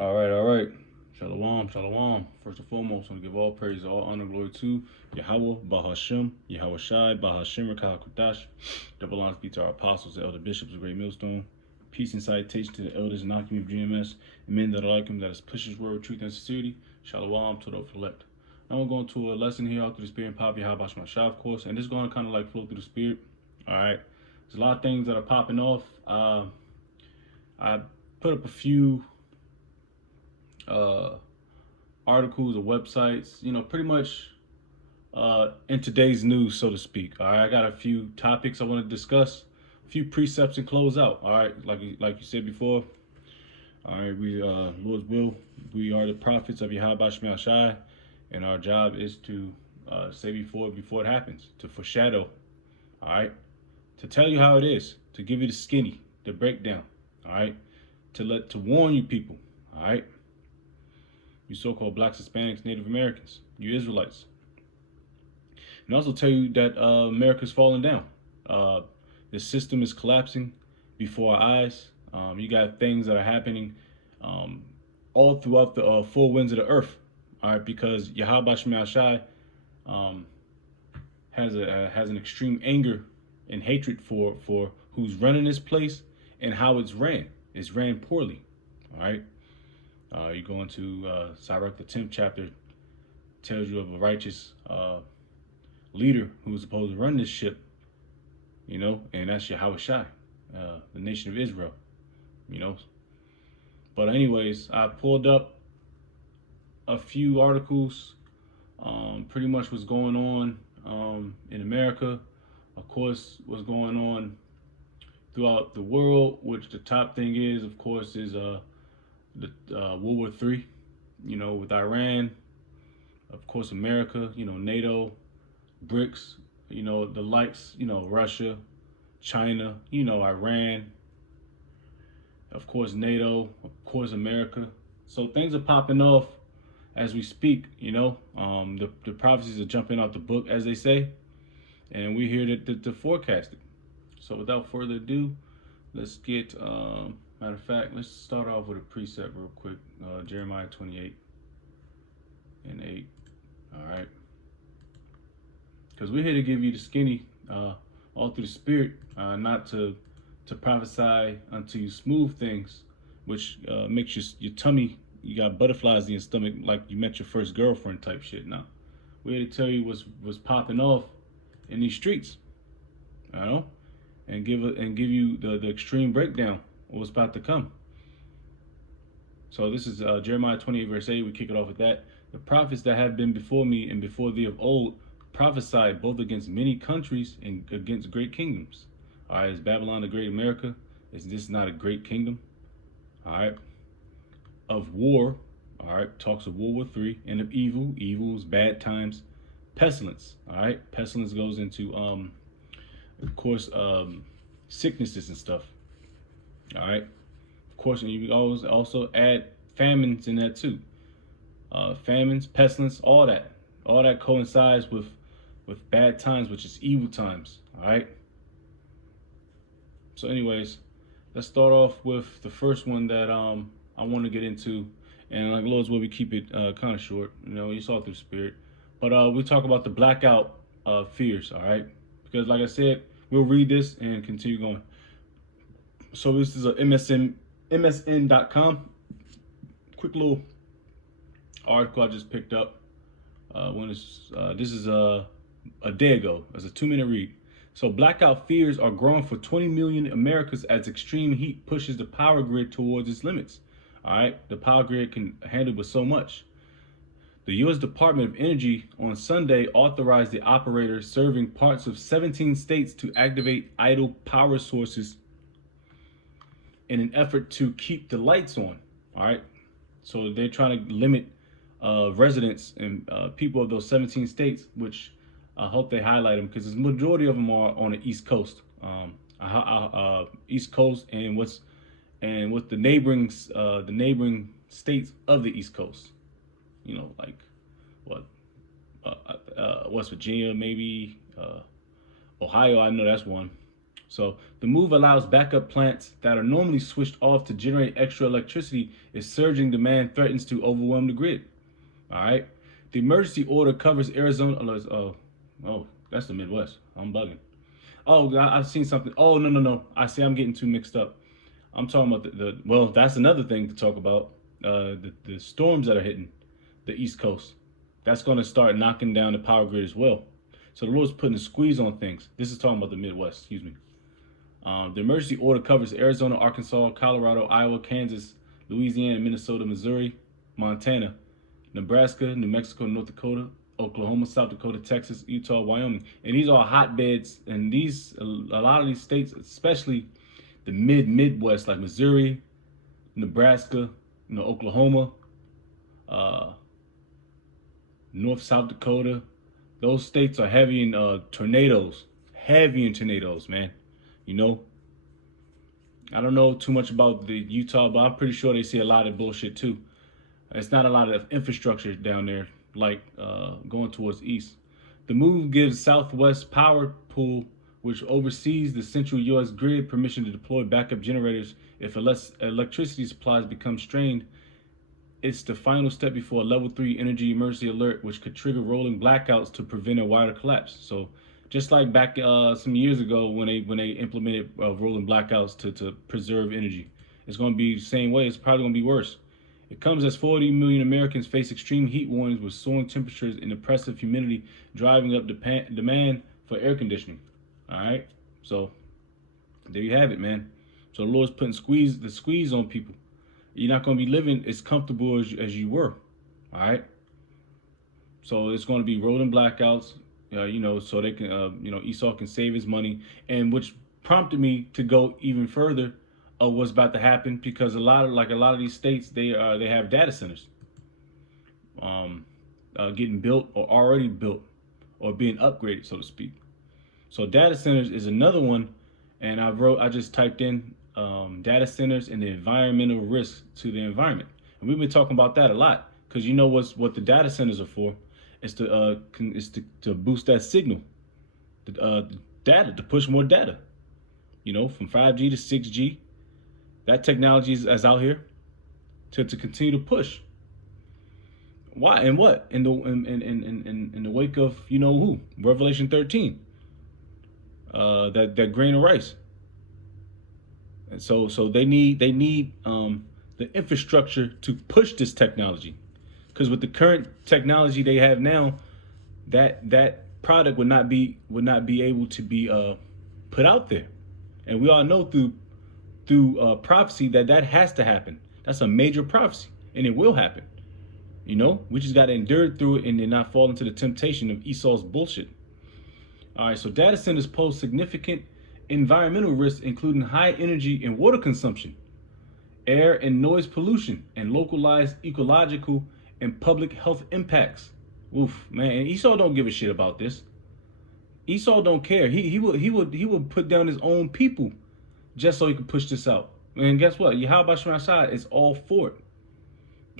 All right. Shalom, shalom. First and foremost, I want to give all praise, all honor, glory to Yahweh, Bahashem, Yahweh Shai, Bahashem, Rakah Kodash. Double honors be to our apostles, the elder bishops of Great Millstone. Peace and salutation to the elders and Akim of GMS, and men that are like him, that is push his word with truth and sincerity. Shalom to the elect. Now we're going to a lesson here out through the Spirit and Power of Yahweh Shai, of course, and this is going to kind of like flow through the Spirit. All right. There's a lot of things that are popping off. I put up a few articles or websites, pretty much in today's news, so to speak. All right, I got a few topics I want to discuss, a few precepts and close out. All right, like you said before. All right, we Lord's will, we are the prophets of Yahweh Shemel Shai, and our job is to say before it happens, to foreshadow. All right, to tell you how it is, to give you the skinny, the breakdown. All right, to warn you people. All right. You so-called blacks, Hispanics, Native Americans, you Israelites. And also tell you that America's falling down. The system is collapsing before our eyes. You got things that are happening all throughout the four winds of the earth. All right, because Yahweh Shemel Shai has an extreme anger and hatred for who's running this place and how it's ran. It's ran poorly. All right. You go into Sirach, the 10th chapter, tells you of a righteous leader who's supposed to run this ship, and that's Yahweh Shai, the nation of Israel, But anyways, I pulled up a few articles, pretty much what's going on in America, of course, what's going on throughout the world, which the top thing is, of course, is World War III, with Iran, of course, America, NATO, BRICS, the likes, Russia, China, Iran, of course, NATO, of course, America. So things are popping off as we speak, the prophecies are jumping out the book, as they say, and we're here to forecast it. So without further ado, let's get matter of fact, let's start off with a precept real quick. Jeremiah 28 and 8. All right. Because we're here to give you the skinny all through the Spirit, not to prophesy unto you smooth things, which makes your tummy, you got butterflies in your stomach like you met your first girlfriend type shit. Now, we're here to tell you what's popping off in these streets, and give you the extreme breakdown what's about to come. So this is Jeremiah 28 verse 8. We kick it off with that. The prophets that have been before me and before thee of old prophesied both against many countries and against great kingdoms. All right, is Babylon a great America? Is this not a great kingdom? All right. Of war, all right, talks of World War III, and of evils, bad times, pestilence. All right, pestilence goes into of course sicknesses and stuff. All right. Of course, and you always also add famines in that too. Famines, pestilence, all that coincides with bad times, which is evil times. All right. So, anyways, let's start off with the first one that I want to get into, and like Lord's will, we keep it kind of short. You saw through the Spirit, but we talk about the blackout fears. All right, because like I said, we'll read this and continue going. So this is a MSN.com. Quick little article I just picked up. This is a day ago. It's a 2-minute read. So blackout fears are growing for 20 million Americans as extreme heat pushes the power grid towards its limits. All right, the power grid can handle with so much. The U.S. Department of Energy on Sunday authorized the operators serving parts of 17 states to activate idle power sources in an effort to keep the lights on. All right, so they're trying to limit residents and people of those 17 states, which I hope they highlight them because the majority of them are on the East Coast, East Coast, and with the neighboring states of the East Coast, like what West Virginia, maybe Ohio. I know that's one. So the move allows backup plants that are normally switched off to generate extra electricity if surging demand threatens to overwhelm the grid. All right. The emergency order covers Arizona. Oh, that's the Midwest. I'm bugging. Oh, I've seen something. Oh, no. I see. I'm getting too mixed up. I'm talking about well, that's another thing to talk about. The storms that are hitting the East Coast. That's going to start knocking down the power grid as well. So the Lord's putting a squeeze on things. This is talking about the Midwest. Excuse me. The emergency order covers Arizona, Arkansas, Colorado, Iowa, Kansas, Louisiana, Minnesota, Missouri, Montana, Nebraska, New Mexico, North Dakota, Oklahoma, South Dakota, Texas, Utah, Wyoming. And these are hotbeds. And a lot of these states, especially the Midwest, like Missouri, Nebraska, Oklahoma, North South Dakota, those states are heavy in tornadoes. Heavy in tornadoes, man. I don't know too much about the Utah, but I'm pretty sure they see a lot of bullshit too. It's not a lot of infrastructure down there, like going towards east. The move gives Southwest Power Pool, which oversees the central U.S. grid, permission to deploy backup generators if electricity supplies become strained. It's the final step before a level 3 energy emergency alert, which could trigger rolling blackouts to prevent a wider collapse. So just like back some years ago when they implemented rolling blackouts to preserve energy, it's going to be the same way. It's probably going to be worse. It comes as 40 million Americans face extreme heat warnings with soaring temperatures and oppressive humidity driving up demand for air conditioning. All right, so there you have it, man. So the Lord's putting the squeeze on people. You're not going to be living as comfortable as you were. All right. So it's going to be rolling blackouts, so they can, Esau can save his money, and which prompted me to go even further of what's about to happen, because a lot of these states, they have data centers getting built or already built or being upgraded, so to speak. So data centers is another one, and I just typed in data centers and the environmental risks to the environment, and we've been talking about that a lot, because what the data centers are for. It's to boost that signal, the data, to push more data, from 5G to 6G. That technology is out here to continue to push. Why and what? In the wake of who? Revelation 13. That grain of rice. And so they need the infrastructure to push this technology. Because with the current technology they have now, that product would not be able to be put out there, and we all know through prophecy that has to happen. That's a major prophecy, and it will happen. We just got to endure through it and then not fall into the temptation of Esau's bullshit. All right, so data centers pose significant environmental risks, including high energy and water consumption, air and noise pollution, and localized ecological and public health impacts. Oof, man. And Esau don't give a shit about this. Esau don't care. He would put down his own people just so he could push this out. And guess what? Yahweh Shai is all for it.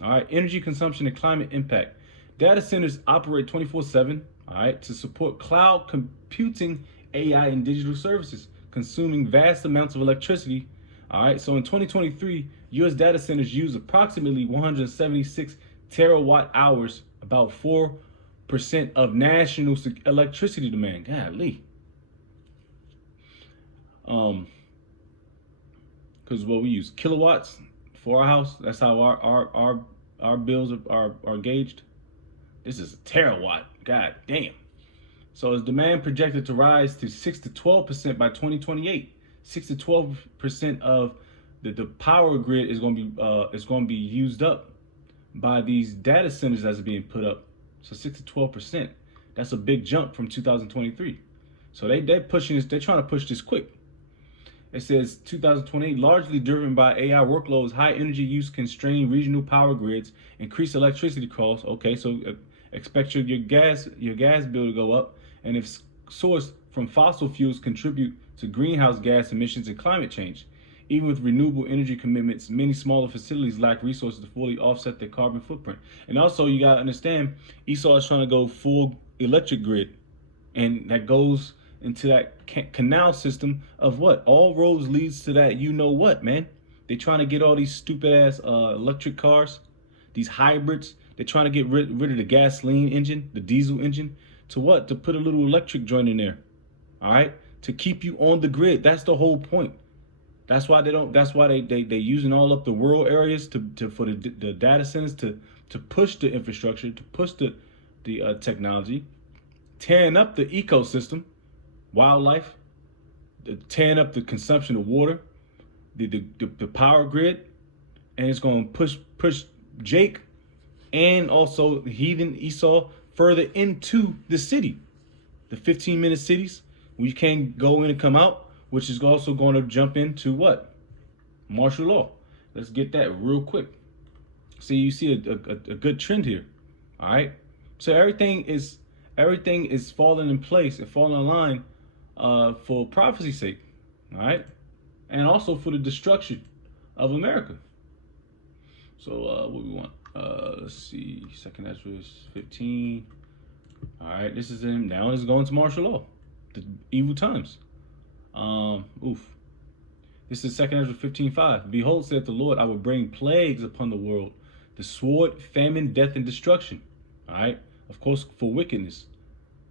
All right. Energy consumption and climate impact. Data centers operate 24/7. All right, to support cloud computing, AI, and digital services, consuming vast amounts of electricity. All right. So in 2023, U.S. data centers use approximately 176 terawatt hours, about 4% of national electricity demand. Golly. Because we use kilowatts for our house. That's how our bills are gauged. This is a terawatt. God damn. So is demand projected to rise to 6 to 12% by 2028. 6 to 12% of the power grid is going to be used up by these data centers that's being put up. So 6 to 12%. That's a big jump from 2023. So they're pushing this. They're trying to push this quick. It says 2028, largely driven by AI workloads, high energy use can strain regional power grids, increase electricity costs. Okay, so expect your gas bill to go up, and if sourced from fossil fuels, contribute to greenhouse gas emissions and climate change. Even with renewable energy commitments, many smaller facilities lack resources to fully offset their carbon footprint. And also, you got to understand, Esau is trying to go full electric grid. And that goes into that canal system of what? All roads leads to that, you know what, man. They're trying to get all these stupid ass electric cars, these hybrids. They're trying to get rid of the gasoline engine, the diesel engine, to what? To put a little electric joint in there, all right? To keep you on the grid. That's the whole point. That's why they don't. That's why they using all up the rural areas for the data centers to push the infrastructure, to push the technology, tearing up the ecosystem, wildlife, tearing up the consumption of water, the power grid, and it's going to push Jake and also heathen Esau further into the city, the 15-minute cities where you can't go in and come out, which is also going to jump into what? Martial law. Let's get that real quick. See, you see a good trend here. All right. So everything is falling in place and falling in line for prophecy's sake. All right. And also for the destruction of America. So what we want? Let's see. 2nd Ezra 15. All right. This is in now. It's going to martial law. The evil times. This is 2nd Ezra 15:5. Behold, saith the Lord, I will bring plagues upon the world, the sword, famine, death, and destruction. All right. Of course, for wickedness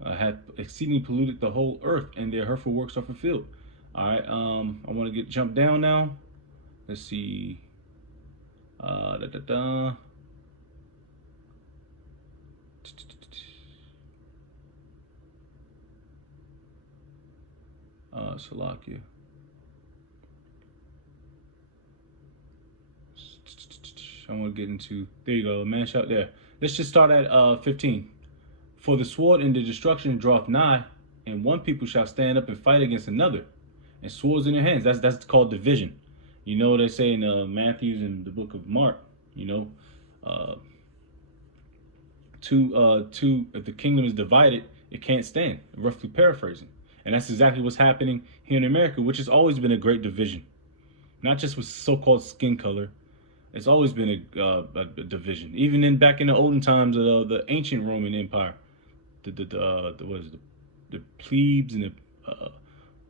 hath exceedingly polluted the whole earth, and their hurtful works are fulfilled. All right. I want to jump down now. Let's see. Salakia. I want to get into, there you go, man shot there. Let's just start at 15. For the sword and the destruction draweth nigh, and one people shall stand up and fight against another, and swords in their hands. That's called division. You know they say in Matthew's and the book of Mark, you know, if the kingdom is divided, it can't stand. Roughly paraphrasing. And that's exactly what's happening here in America, which has always been a great division. Not just with so-called skin color. It's always been a division. Even back in the olden times of the ancient Roman Empire, the plebes and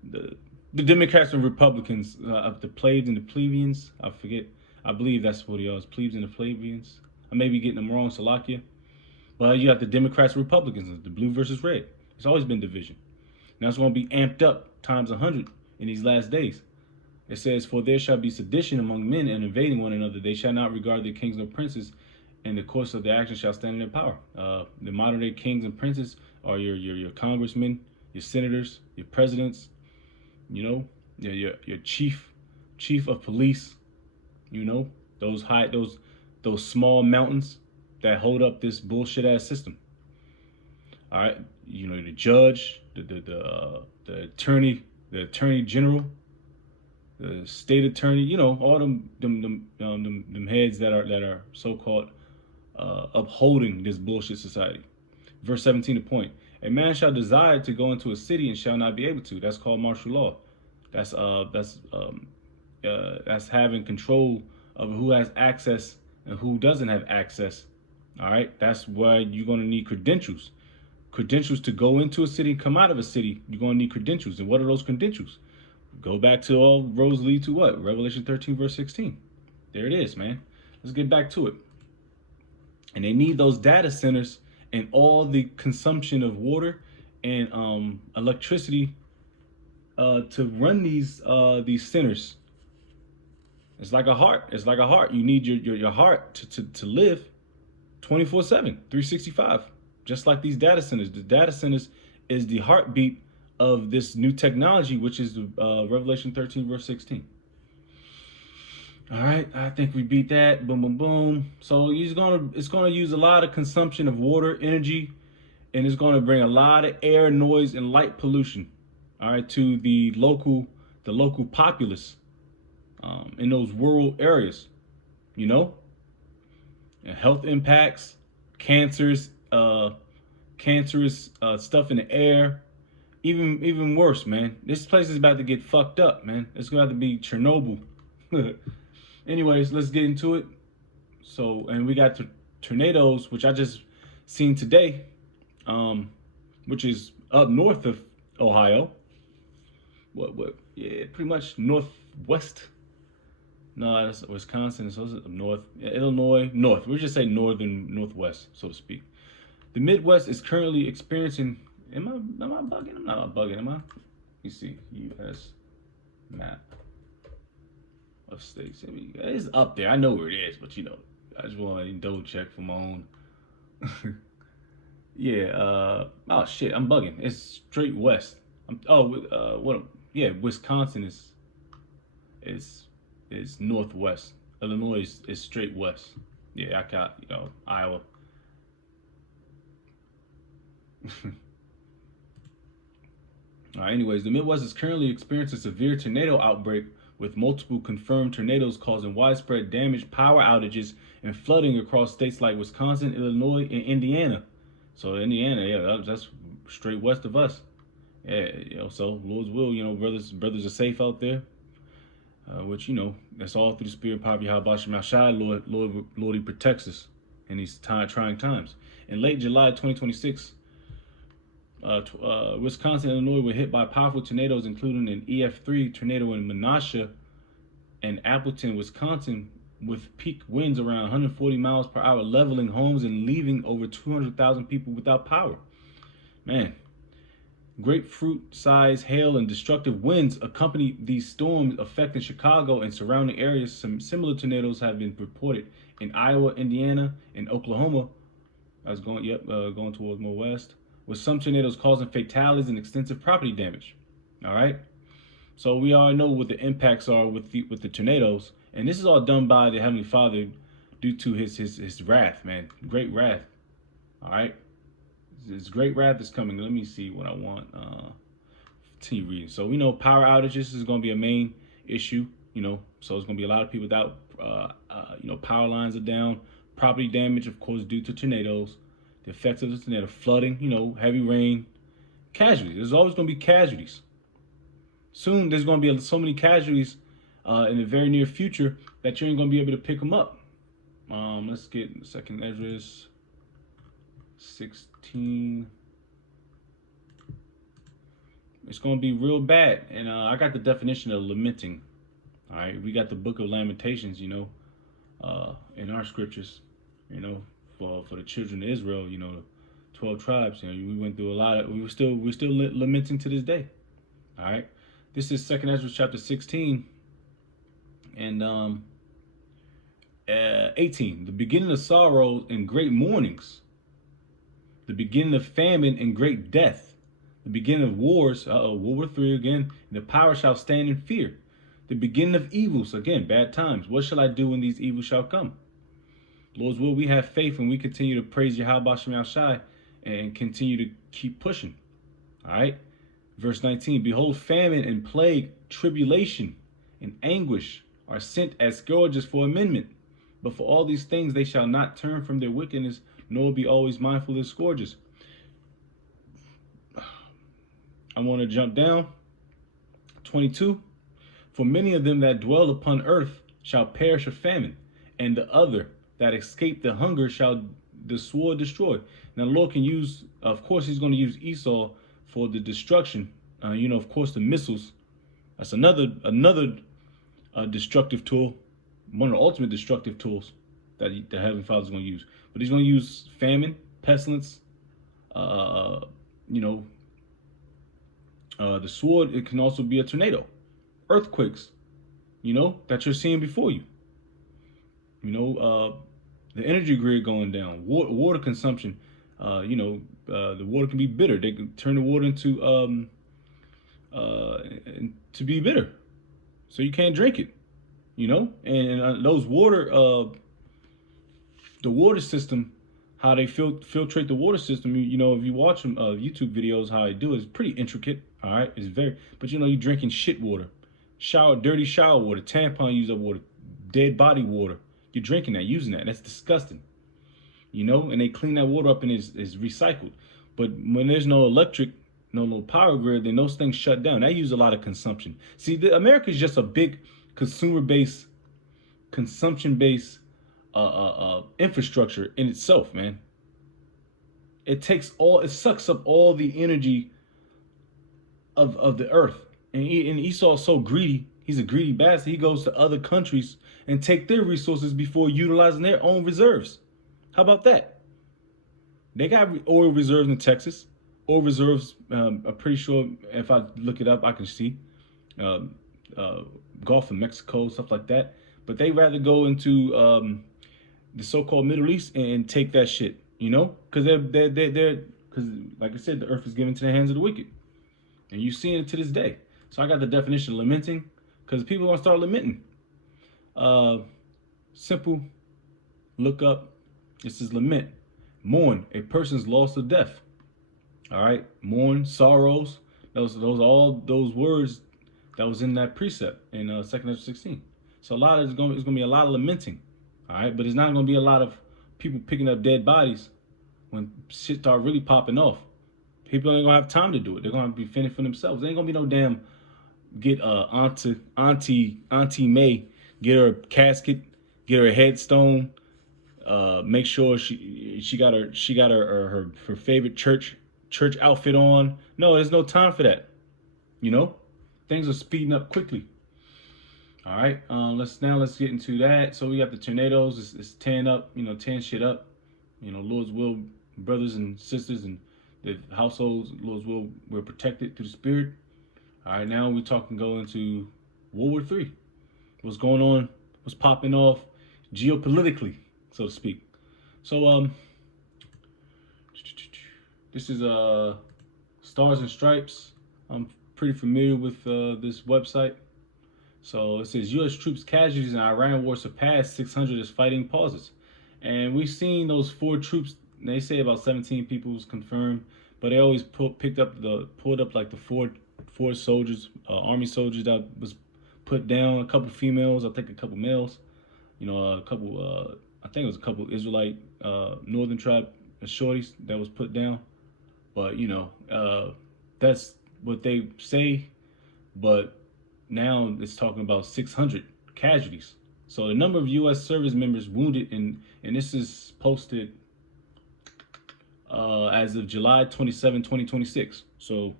the Democrats and Republicans, the plebes and the plebeians. I forget. I believe that's what he was. Plebes and the plebeians. I may be getting them wrong, Salakia. Well, you have the Democrats and Republicans, the blue versus red. It's always been division. Now it's going to be amped up times 100 in these last days. It says, for there shall be sedition among men and invading one another. They shall not regard their kings nor princes, and the course of their actions shall stand in their power. The modern day kings and princes are your congressmen, your senators, your presidents, you know, your chief of police, you know, those small mountains that hold up this bullshit ass system. All right, you know, the judge, the attorney general, the state attorney, you know, all them heads that are so-called upholding this bullshit society. Verse 17 to point. A man shall desire to go into a city and shall not be able to. That's called martial law. That's having control of who has access and who doesn't have access. All right, that's why you're gonna need credentials. Credentials to go into a city, come out of a city. You're gonna need credentials. And what are those credentials? Go back to all roads lead to what? Revelation 13 verse 16. There it is, man. Let's get back to it. And they need those data centers and all the consumption of water and electricity to run these centers. It's like a heart. It's like a heart. You need your heart to live 24/7, 365. Just like these data centers. The data centers is the heartbeat of this new technology, which is Revelation 13 verse 16. All right, I think we beat that. Boom, boom, boom. So it's gonna use a lot of consumption of water, energy, and it's gonna bring a lot of air, noise, and light pollution. All right, to the local populace in those rural areas. You know, and health impacts, cancerous stuff in the air. Even worse, man. This place is about to get fucked up, man. It's gonna have to be Chernobyl. Anyways, let's get into it. So, and we got tornadoes, which I just seen today, which is up north of Ohio. What? Yeah, pretty much northwest. No, that's Wisconsin. So is it north? Yeah, Illinois, north. We'll just say northern, northwest, so to speak. The Midwest is currently experiencing. Am I bugging? I'm not bugging. Am I? Let me see. U.S. map of states. I mean, it's up there. I know where it is, but I just want to double check for my own. Yeah. Oh shit, I'm bugging. It's straight west. What? Yeah, Wisconsin is is northwest. Illinois is straight west. Yeah, I got Iowa. All right, anyways, the Midwest is currently experiencing a severe tornado outbreak with multiple confirmed tornadoes causing widespread damage, power outages, and flooding across states like Wisconsin, Illinois, and Indiana. So Indiana, yeah, that's straight west of us. Yeah, so Lord's will, brothers are safe out there. Which that's all through the spirit, Papa Yahabashim Shai. Lord, He protects us in these trying times. In late July 2026, Wisconsin and Illinois were hit by powerful tornadoes, including an EF3 tornado in Menasha and Appleton, Wisconsin, with peak winds around 140 miles per hour, leveling homes and leaving over 200,000 people without power. Man, grapefruit-sized hail and destructive winds accompany these storms affecting Chicago and surrounding areas. Some similar tornadoes have been reported in Iowa, Indiana, and Oklahoma. That's going towards more west, with some tornadoes causing fatalities and extensive property damage. All right, so we already know what the impacts are with the tornadoes, and this is all done by the Heavenly Father due to his wrath, man, great wrath. All right. This great wrath is coming. Let me see what I want. Continue reading. So we know power outages is going to be a main issue. So it's going to be a lot of people without. Power lines are down. Property damage, of course, due to tornadoes. The effects of the tornado, flooding. Heavy rain, casualties. There's always going to be casualties. Soon there's going to be so many casualties in the very near future that you ain't going to be able to pick them up. Let's get Second Ezra 16. It's going to be real bad. And I got the definition of lamenting. All right, we got the book of Lamentations, in our scriptures, for the children of Israel, 12 tribes. We went through a lot of, we're still lamenting to this day. All right, this is Second Ezra chapter 16 and 18. The beginning of sorrows and great mournings. The beginning of famine and great death. The beginning of wars. World War III again. And the power shall stand in fear. The beginning of evils. Again, bad times. What shall I do when these evils shall come? Lord's will, we have faith and we continue to praise Yahweh Shem Shai and continue to keep pushing. All right. Verse 19. Behold, famine and plague, tribulation and anguish are sent as scourges for amendment. But for all these things they shall not turn from their wickedness, nor be always mindful of their scourges. I want to jump down. 22. For many of them that dwell upon earth shall perish of famine, and the other that escape the hunger shall the sword destroy. Now the Lord can use, of course, He's going to use Esau for the destruction. Of course, the missiles. That's another destructive tool, one of the ultimate destructive tools that the Heavenly Father is going to use. But He's going to use famine, pestilence, the sword. It can also be a tornado, earthquakes, that you're seeing before you. The energy grid going down, water consumption. The water can be bitter. They can turn the water into to be bitter, so you can't drink it. And those water, the water system, how they filtrate the water system. If you watch some YouTube videos, how they do it is pretty intricate. All right, it's very. But you're drinking shit water, dirty shower water, tampon use up water, dead body water. You're drinking that, using that. That's disgusting. And they clean that water up and it's recycled. But when there's no electric, no power grid, then those things shut down. That use a lot of consumption. See, America is just a big consumer-based, consumption-based infrastructure in itself, man. It sucks up all the energy of the earth. And Esau's so greedy. He's a greedy bastard. He goes to other countries and take their resources before utilizing their own reserves. How about that? They got oil reserves in Texas. Oil reserves, I'm pretty sure if I look it up, I can see. Gulf of Mexico, stuff like that. But they rather go into the so-called Middle East and take that shit, you know? Because because like I said, the earth is given to the hands of the wicked. And you see it to this day. So I got the definition of lamenting, because people want to start lamenting. Simple, look up. This is lament. Mourn, a person's loss or death. All right, mourn, sorrows. Those all those words that was in that precept in 2 Ezra 16. So it's going to be a lot of lamenting. All right, but it's not going to be a lot of people picking up dead bodies when shit start really popping off. People ain't gonna have time to do it. They're gonna be fending for themselves. There ain't gonna be no damn get Auntie May, get her a casket, get her a headstone, make sure she got her favorite church outfit on. No, there's no time for that. You know, things are speeding up quickly. All right, let's get into that. So we got the tornadoes. It's tearing up, tearing shit up. Lord's will, brothers and sisters and the households, Lord's will, we're protected through the Spirit. All right, now we're go into World War III. What's going on? What's popping off geopolitically, so to speak. So this is Stars and Stripes. I'm pretty familiar with this website. So it says U.S. troops casualties in Iran war surpassed 600 as fighting pauses. And we've seen those 4 troops. They say about 17 people was confirmed, but they always pulled up like the four soldiers, army soldiers that was put down. A couple females, I think a couple males. A couple. I think it was a couple Israelite northern tribe shorties that was put down. But that's what they say. But now it's talking about 600 casualties. So the number of U.S. service members wounded and this is posted as of July 27, 2026. So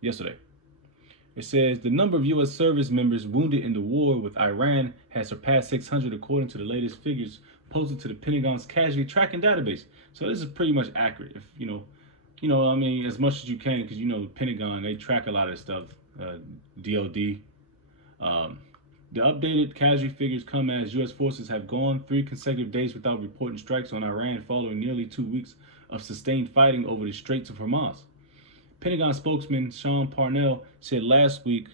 yesterday. It says the number of U.S. service members wounded in the war with Iran has surpassed 600 according to the latest figures posted to the Pentagon's casualty tracking database. So this is pretty much accurate. If I mean, as much as you can, because the Pentagon, they track a lot of this stuff. DOD. The updated casualty figures come as U.S. forces have gone 3 consecutive days without reporting strikes on Iran following nearly 2 weeks of sustained fighting over the Straits of Hormuz. Pentagon spokesman Sean Parnell said last week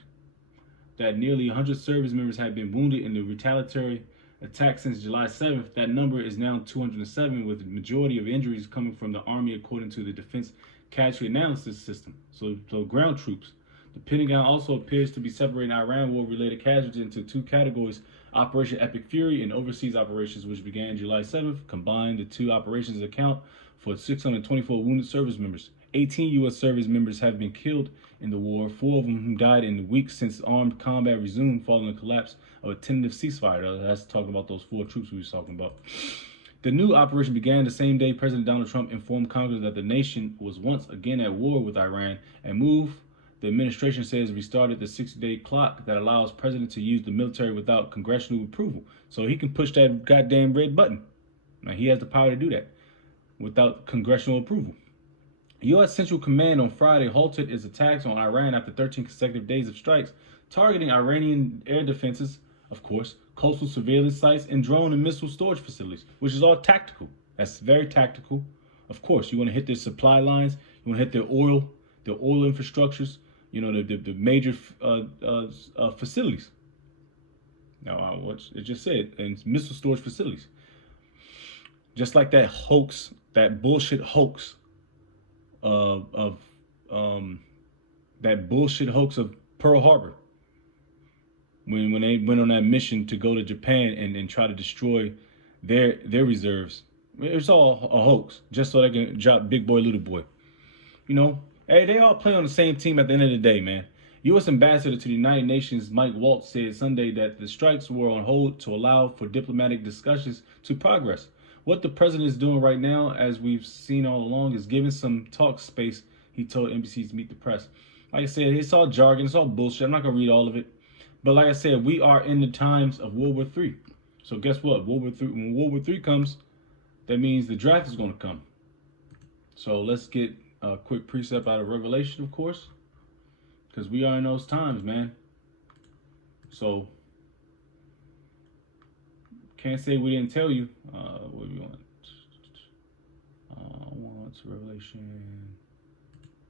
that nearly 100 service members had been wounded in the retaliatory attack since July 7th. That number is now 207, with the majority of injuries coming from the Army, according to the Defense Casualty Analysis System. So ground troops. The Pentagon also appears to be separating Iran war-related casualties into 2 categories: Operation Epic Fury and overseas operations, which began July 7th. Combined, the 2 operations account for 624 wounded service members. 18 U.S. service members have been killed in the war, 4 of them who died in the weeks since armed combat resumed following the collapse of a tentative ceasefire. That's talking about those 4 troops we were talking about. The new operation began the same day President Donald Trump informed Congress that the nation was once again at war with Iran, a move the administration says restarted the 60-day clock that allows president to use the military without congressional approval. So he can push that goddamn red button. Now, he has the power to do that without congressional approval. U.S. Central Command on Friday halted its attacks on Iran after 13 consecutive days of strikes, targeting Iranian air defenses, of course, coastal surveillance sites, and drone and missile storage facilities, which is all tactical. That's very tactical. Of course, you want to hit their supply lines, you want to hit their oil infrastructures, the major facilities. Now, what it just said, and bullshit hoax, just like that hoax, that bullshit hoax of Pearl Harbor, when they went on that mission to go to Japan and try to destroy their reserves. It's all a hoax, just so they can drop big boy, little boy. Hey, they all play on the same team at the end of the day, man. U.S. Ambassador to the United Nations Mike Waltz said Sunday that the strikes were on hold to allow for diplomatic discussions to progress. What the president is doing right now, as we've seen all along, is giving some talk space, he told NBC's Meet the Press. Like I said, it's all jargon, it's all bullshit. I'm not gonna read all of it. But like I said, we are in the times of World War III. So guess what? World War III. When World War III comes, that means the draft is gonna come. So let's get a quick precept out of Revelation, of course, because we are in those times, man. So can't say we didn't tell you. What do we want? What's Revelation?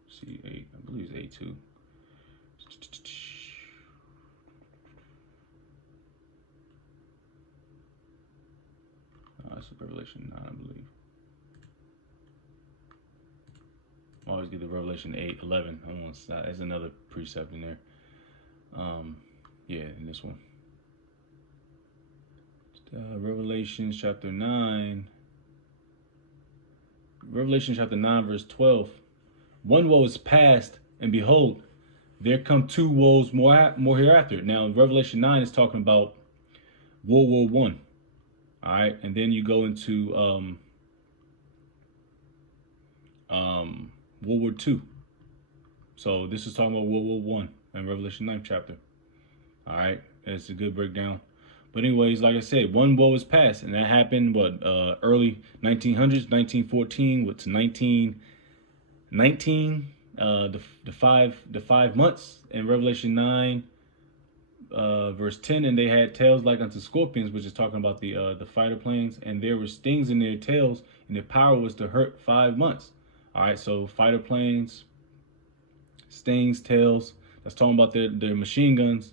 See 8. I believe it's 8:2. That's Revelation 9, I believe. I always get the Revelation 8:11. There's another precept in there. Yeah, in this one. Revelation chapter 9. Revelation chapter 9, verse 12. One woe is past, and behold, there come two woes more hereafter. Now, Revelation 9 is talking about World War One. All right, and then you go into World War Two. So this is talking about World War One in Revelation 9th chapter. All right, it's a good breakdown. But anyways, like I said, one woe is past, and that happened early 1900s, 1914, what's 1919, the 5 months in Revelation 9, verse 10, and they had tails like unto scorpions, which is talking about the fighter planes, and there were stings in their tails, and their power was to hurt 5 months. All right, so fighter planes, stings, tails. That's talking about their machine guns,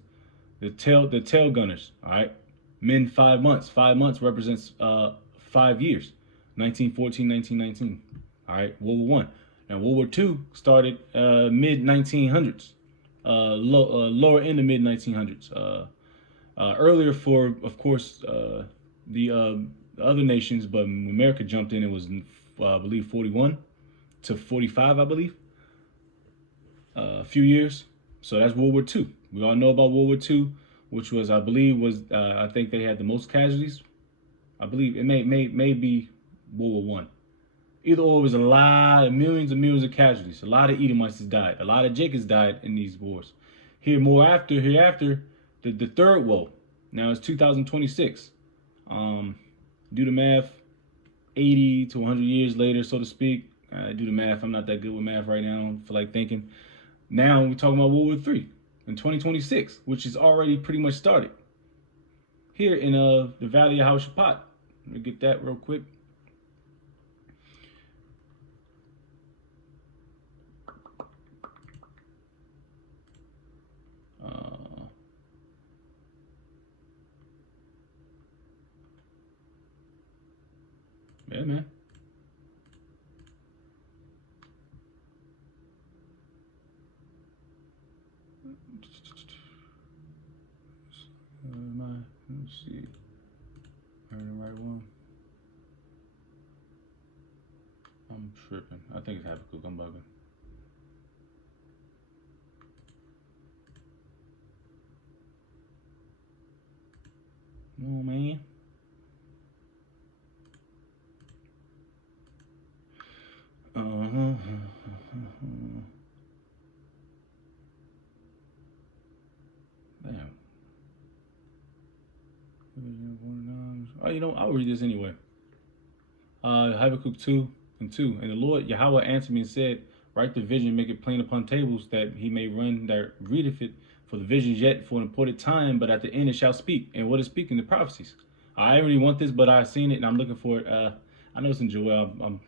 the tail gunners. All right, men 5 months. 5 months represents 5 years. 1914, 1919. All right, World War One. Now World War Two started mid 1900s. Lower in the mid 1900s. Earlier for, of course, the other nations, but when America jumped in, it was, I believe, 41 to 45, I believe. A few years. So that's World War II. We all know about World War II, which was, I believe, I think they had the most casualties. I believe it may be World War One. Either or, it was a lot of millions and millions of casualties. A lot of Edomites died. A lot of Jacobs died in these wars. Hereafter, the third woe. Now it's 2026. Do the math. 80 to 100 years later, so to speak. Do the math. I'm not that good with math right now. I don't feel like thinking. Now we're talking about World War III in 2026, which is already pretty much started. Here in the Valley of Jehoshaphat. Let me get that real quick. Yeah, man. Let's see. Earn the right one. I'm tripping. I think it's Habakkuk. I'm bugging. Come on, man. Damn. Oh, you know, I'll read this anyway. Habakkuk 2:2. And the Lord Yahweh answered me and said, write the vision, make it plain upon tables, that he may run that readeth it. For the vision is yet for an appointed time, but at the end it shall speak. And what is speaking? The prophecies. I really want this, but I've seen it and I'm looking for it. I know it's in Joel. I'm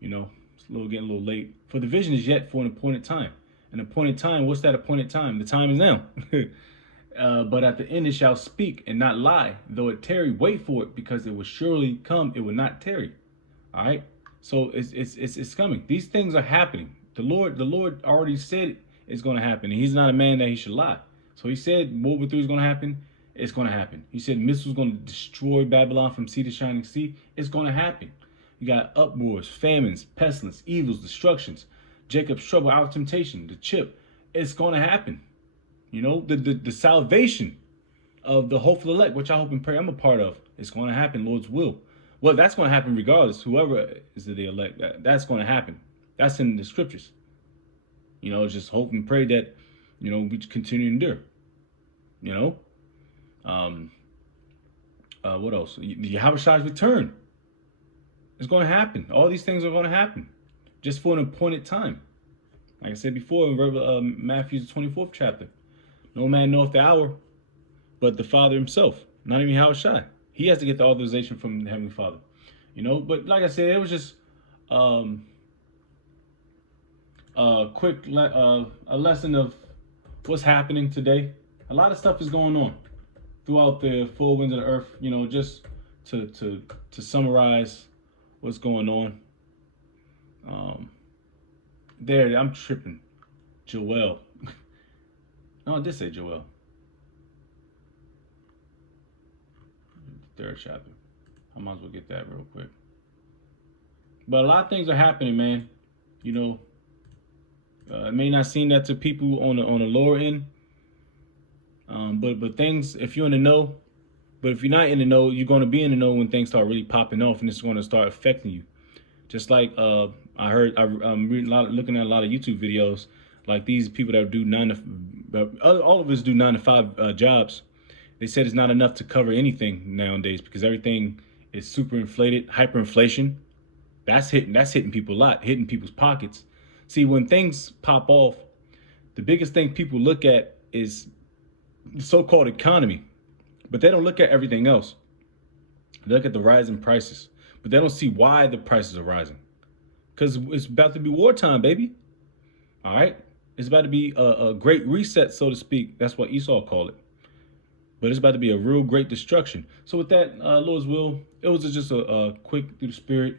you know, it's getting a little late. For the vision is yet for an appointed time. An appointed time, what's that appointed time? The time is now. But at the end it shall speak and not lie. Though it tarry, wait for it, because it will surely come. It will not tarry. All right. So it's coming. These things are happening. The Lord already said it's going to happen. And he's not a man that he should lie. So he said World War III is going to happen. It's going to happen. He said missiles going to destroy Babylon from sea to shining sea. It's going to happen. You got uproars, famines, pestilence, evils, destructions, Jacob's trouble, our temptation, the chip. It's going to happen. You know, the salvation of the hopeful elect, which I hope and pray I'm a part of, it's going to happen, Lord's will. Well, that's going to happen regardless. Whoever is the elect, that's going to happen. That's in the scriptures. Just hope and pray that, we continue to endure. What else? Yahushua return is going to happen. All these things are going to happen just for an appointed time. Like I said before in Matthew's 24th chapter, no man knoweth the hour but the Father himself, not even Yahushua. He has to get the authorization from the Heavenly Father. But like I said, it was just a lesson of what's happening today. A lot of stuff is going on throughout the four winds of the earth. Just to summarize what's going on. There, I'm tripping. Joel. No, I did say Joel. Third chapter. I might as well get that real quick. But a lot of things are happening, man. It may not seem that to people on the lower end. But things, if you're in the know, but if you're not in the know, you're going to be in the know when things start really popping off, and it's going to start affecting you. Just like I'm looking at a lot of YouTube videos, like these people that do all of us do 9 to 5 jobs. They said it's not enough to cover anything nowadays because everything is super inflated, hyperinflation. That's hitting people a lot, hitting people's pockets. See, when things pop off, the biggest thing people look at is the so-called economy, but they don't look at everything else. They look at the rising prices, but they don't see why the prices are rising. Because it's about to be wartime, baby. All right? It's about to be a great reset, so to speak. That's what Esau called it. But it's about to be a real great destruction. So with that, Lord's will, it was just a quick through the spirit.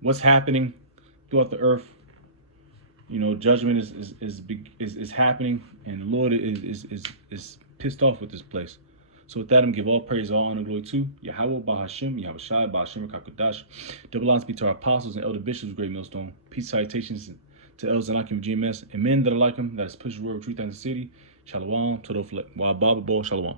What's happening throughout the earth. Judgment is happening, and the Lord is pissed off with this place. So with that, I'm give all praise, all honor, glory to Yahweh, Bahashim, Yahweh Shai, Bahashim, Kakodash. Double honors be to our apostles and elder bishops of Great Millstone. Peace salutations to elders and Akim GMS and men that are like him, that is push the word of truth in the city. Shalom, Todoflek, Wa Baba Bo, Shalom.